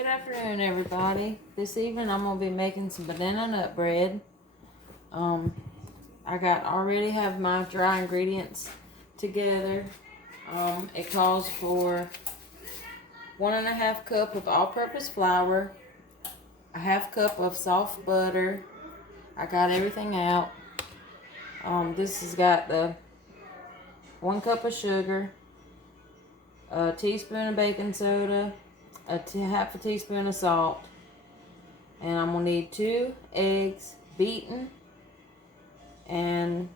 Good afternoon, everybody. This evening I'm gonna be making some banana nut bread. I already have my dry ingredients together. It calls for 1.5 cup of all-purpose flour, a 1/2 cup of soft butter. I got everything out. This has got the 1 cup of sugar, a teaspoon of baking soda, half a teaspoon of salt, and I'm gonna need 2 eggs beaten, and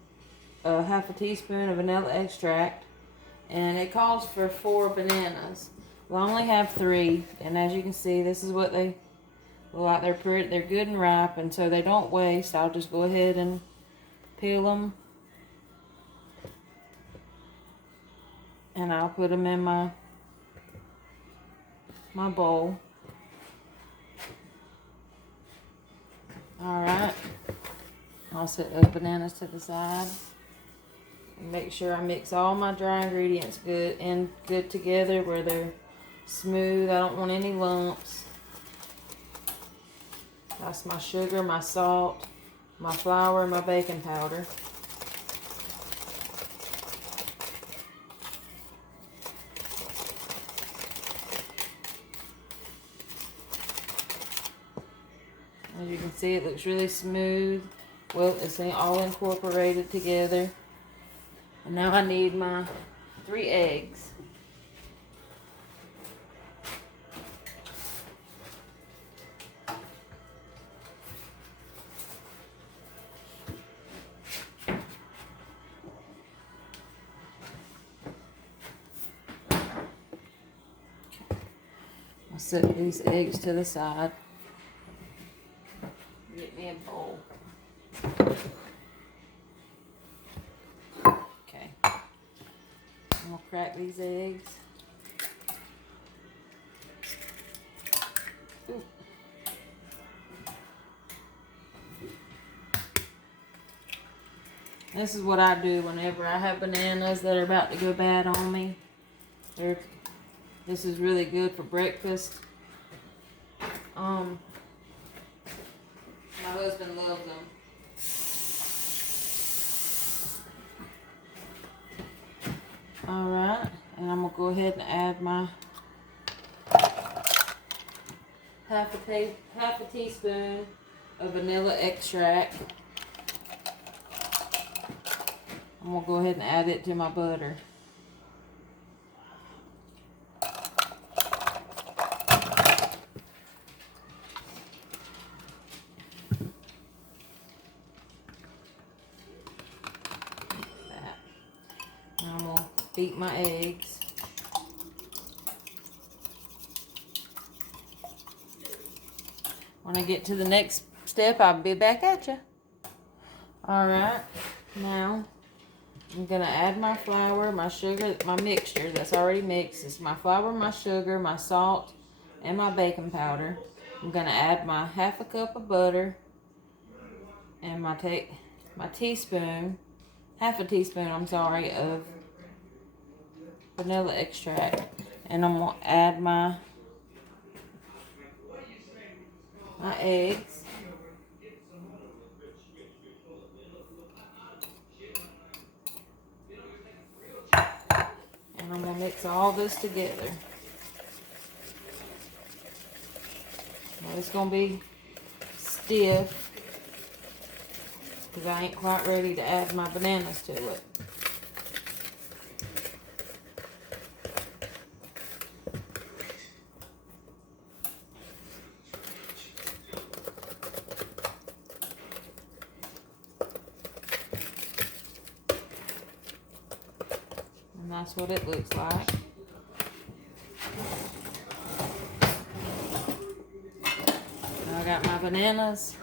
a half a teaspoon of vanilla extract, and it calls for 4 bananas. Well, I only have 3, and as you can see, this is what they look like. They're good and ripe, and so they don't waste. I'll just go ahead and peel them, and I'll put them in my bowl. Alright, I'll set those bananas to the side and make sure I mix all my dry ingredients good together where they're smooth. I don't want any lumps. That's my sugar, my salt, my flour, and my baking powder. As you can see, it looks really smooth. Well, it's all incorporated together. And now I need my 3 eggs. I'll set these eggs to the side. Get me a bowl. Okay. I'm gonna crack these eggs. Ooh. This is what I do whenever I have bananas that are about to go bad on me. This is really good for breakfast. My husband loves them. Alright, and I'm going to go ahead and add my half a teaspoon of vanilla extract. I'm going to go ahead and add it to my butter. I'm going to beat my eggs. When I get to the next step, I'll be back at you. Alright, now I'm going to add my flour, my sugar, my mixture that's already mixed. It's my flour, my sugar, my salt, and my baking powder. I'm going to add my 1/2 cup of butter and my teaspoon, 1/2 teaspoon, of vanilla extract. And I'm going to add my eggs. And I'm going to mix all this together. Now it's going to be stiff because I ain't quite ready to add my bananas to it. And that's what it looks like. Now I got my bananas.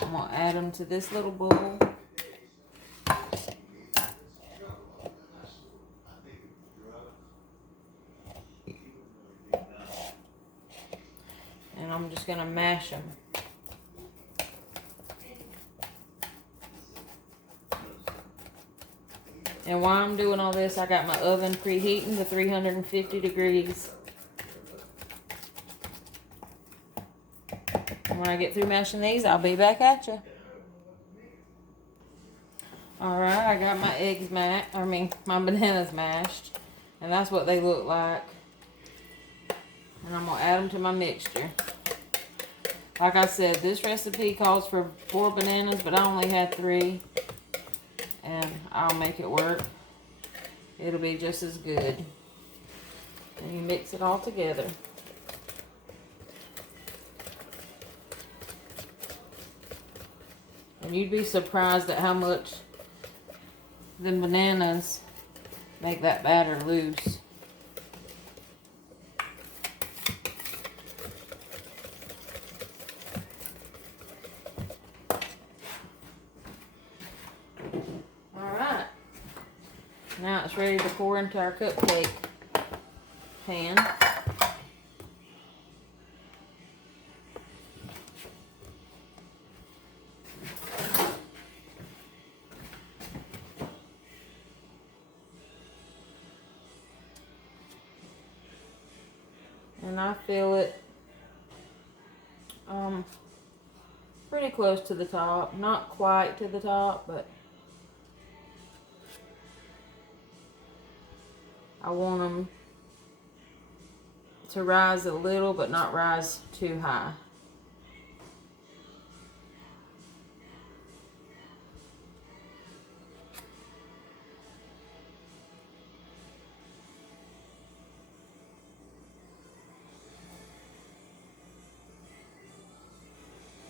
I'm going to add them to this little bowl. And I'm just going to mash them. And while I'm doing all this, I got my oven preheating to 350 degrees. And when I get through mashing these, I'll be back at you. Alright, I got my eggs my bananas mashed. And that's what they look like. And I'm going to add them to my mixture. Like I said, this recipe calls for 4 bananas, but I only had 3. And I'll make it work. It'll be just as good. And you mix it all together. And you'd be surprised at how much the bananas make that batter loose. Alright. Now it's ready to pour into our cupcake pan. And I fill it pretty close to the top. Not quite to the top, but I want them to rise a little, but not rise too high.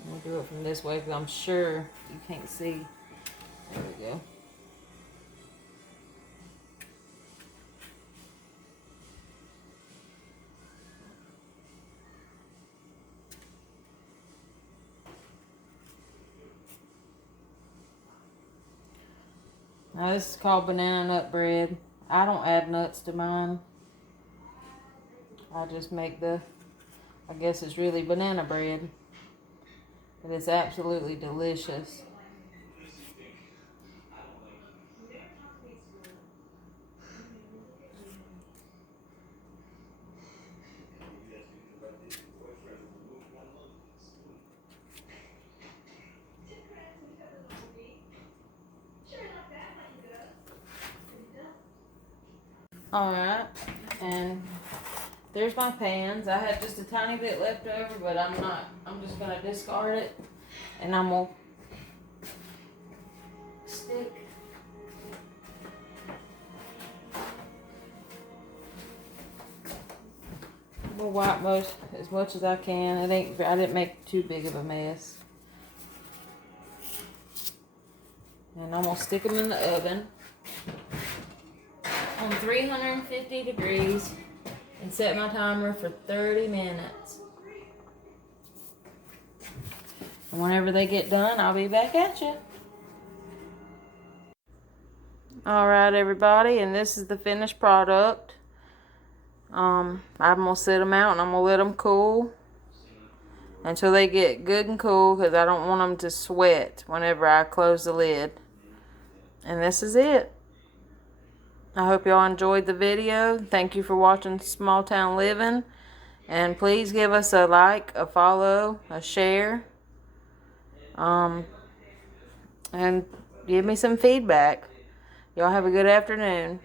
I'm going to do it from this way because I'm sure you can't see. There we go. Now this is called banana nut bread. I don't add nuts to mine. I just make I guess it's really banana bread. But it's absolutely delicious. Alright, and there's my pans. I had just a tiny bit left over, but I'm just going to discard it. And I'm going to stick we'll wipe as much as I can. I didn't make too big of a mess. And I'm going to stick them in the oven on 350 degrees and set my timer for 30 minutes. And whenever they get done, I'll be back at you. Alright everybody, and this is the finished product. I'm going to set them out and I'm going to let them cool until they get good and cool, because I don't want them to sweat whenever I close the lid. And this is it. I hope y'all enjoyed the video. Thank you for watching Small Town Living. And please give us a like, a follow, a share. And give me some feedback. Y'all have a good afternoon.